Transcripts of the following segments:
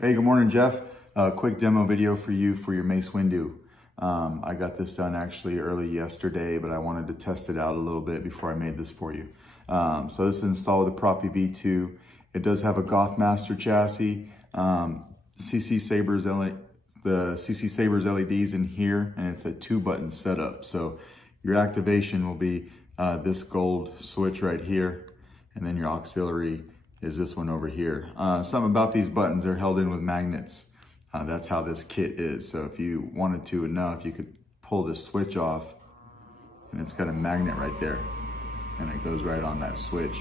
Hey, good morning, Jeff. Quick demo video for you for your Mace Windu. I got this done actually early yesterday, but I wanted to test it out a little bit before I made this for you. So this is installed with the Proffie V2. It does have a Goth Master chassis, CCSabers the CCSabers LEDs in here, and it's a 2-button setup. So your activation will be this gold switch right here, and then your auxiliary is this one over here. Something about these buttons, they're held in with magnets. That's how this kit is. So if you wanted to enough, you could pull this switch off, and it's got a magnet right there, and it goes right on that switch.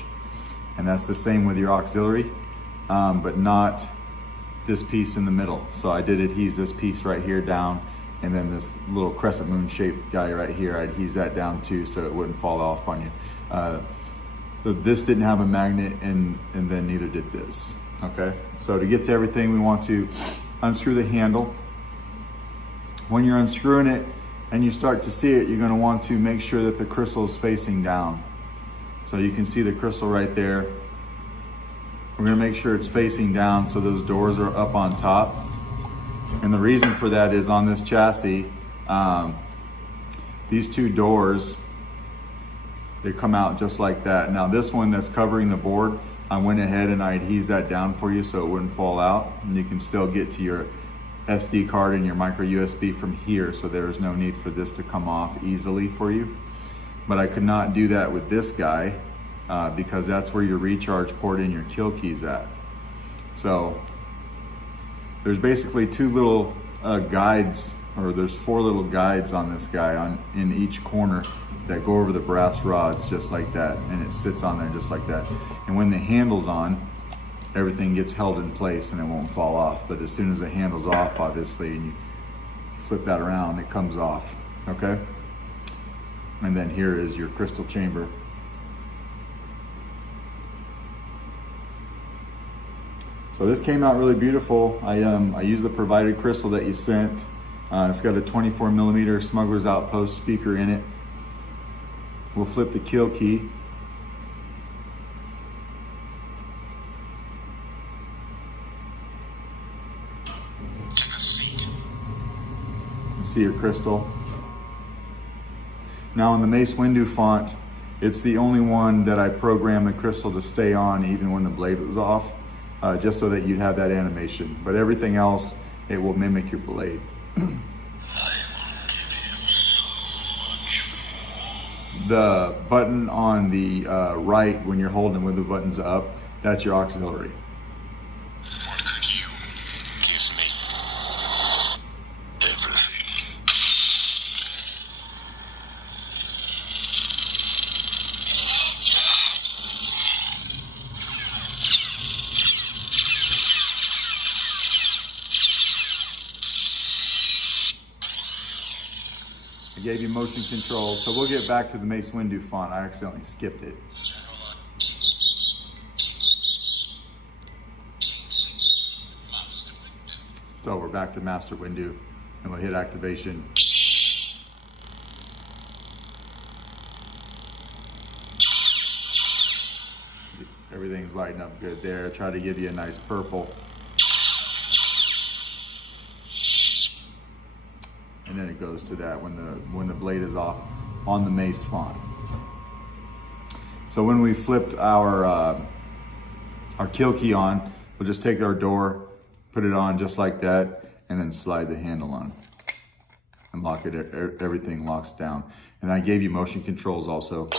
And that's the same with your auxiliary, but not this piece in the middle. So I did adhese this piece right here down, and then this little crescent moon shaped guy right here, I adhese that down too so it wouldn't fall off on you. So this didn't have a magnet, and then neither did this, okay? So to get to everything, we want to unscrew the handle. When you're unscrewing it and you start to see it, you're gonna want to make sure that the crystal is facing down. So you can see the crystal right there. We're gonna make sure it's facing down so those doors are up on top. And the reason for that is on this chassis, these two doors, they come out just like that. Now this one that's covering the board, I went ahead and I adhesed that down for you so it wouldn't fall out. And you can still get to your SD card and your micro USB from here, so there is no need for this to come off easily for you. But I could not do that with this guy because that's where your recharge port and your kill key's at. So there's basically two little guides, or there's 4 little guides on this guy in each corner that go over the brass rods just like that, and it sits on there just like that. And when the handle's on, everything gets held in place and it won't fall off. But as soon as the handle's off, obviously, and you flip that around, it comes off, okay? And then here is your crystal chamber. So this came out really beautiful. I used the provided crystal that you sent. It's got a 24mm Smuggler's Outpost speaker in it. We'll flip the kill key. Take a seat. You see your crystal. Now on the Mace Windu font, it's the only one that I programmed the crystal to stay on even when the blade was off, just so that you'd have that animation. But everything else, it will mimic your blade. The button on the right, when you're holding with the buttons up, that's your auxiliary. What could you give me? Everything. I gave you motion control, so we'll get back to the Mace Windu font. I accidentally skipped it. So we're back to Master Windu, and we'll hit activation. Everything's lighting up good there. Try to give you a nice purple. And then it goes to that when the blade is off on the Mace font. So when we flipped our kill key on, we'll just take our door, put it on just like that, and then slide the handle on and lock it. Everything locks down. And I gave you motion controls also.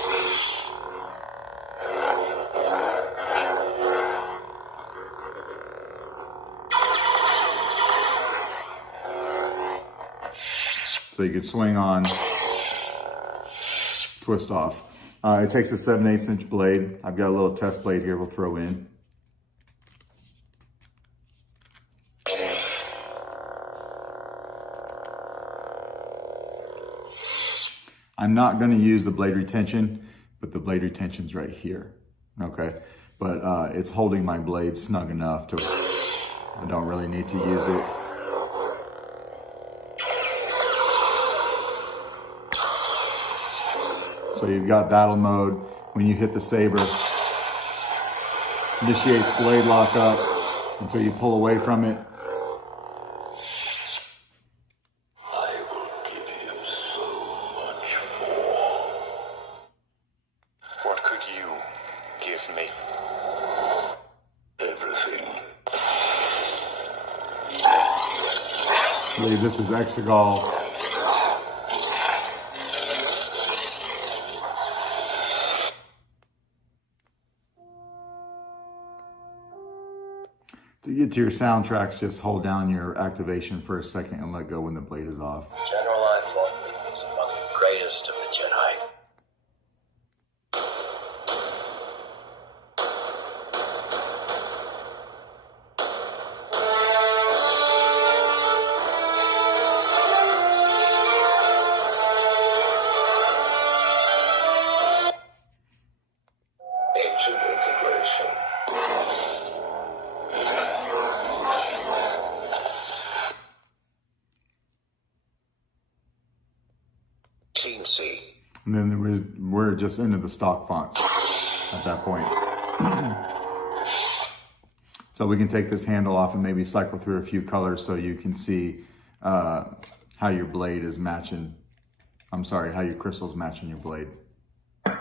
So you could swing on, twist off. It takes a 7/8 inch blade. I've got a little test blade here we'll throw in. I'm not gonna use the blade retention, but the blade retention's right here, okay? But it's holding my blade snug enough to, I don't really need to use it. So you've got battle mode. When you hit the saber, initiates blade lock up until you pull away from it. from me? Everything. I believe this is Exegol. To get to your soundtracks, just hold down your activation for a second and let go when the blade is off. General, I thought Windu was among the greatest of the Jedi. Ancient integration. Teensy. And then we're just into the stock fonts at that point. So we can take this handle off and maybe cycle through a few colors so you can see how your blade is matching. I'm sorry, how your crystal's matching your blade. I'll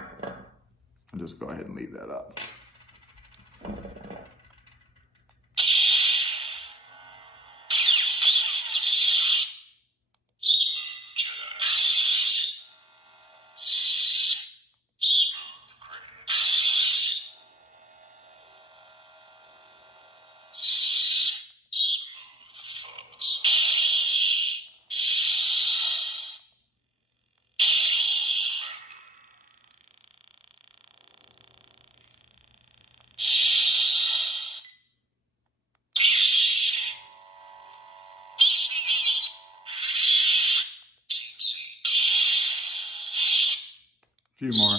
just go ahead and leave that up. A few more.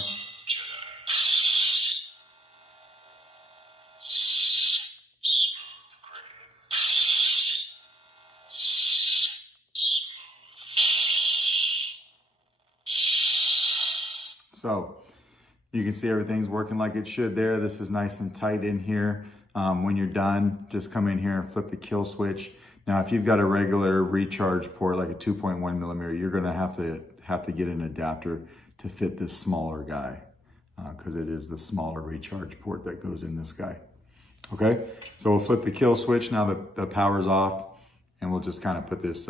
So you can see everything's working like it should there. This is nice and tight in here. When you're done, just come in here and flip the kill switch. Now, if you've got a regular recharge port, like a 2.1 millimeter, you're gonna have to get an adapter to fit this smaller guy, because it is the smaller recharge port that goes in this guy. Okay, so we'll flip the kill switch now that the power's off, and we'll just kind of put this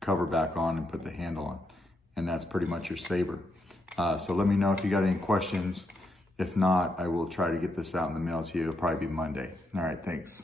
cover back on and put the handle on. And that's pretty much your saber. So let me know if you got any questions. If not, I will try to get this out in the mail to you. It'll probably be Monday. All right, thanks.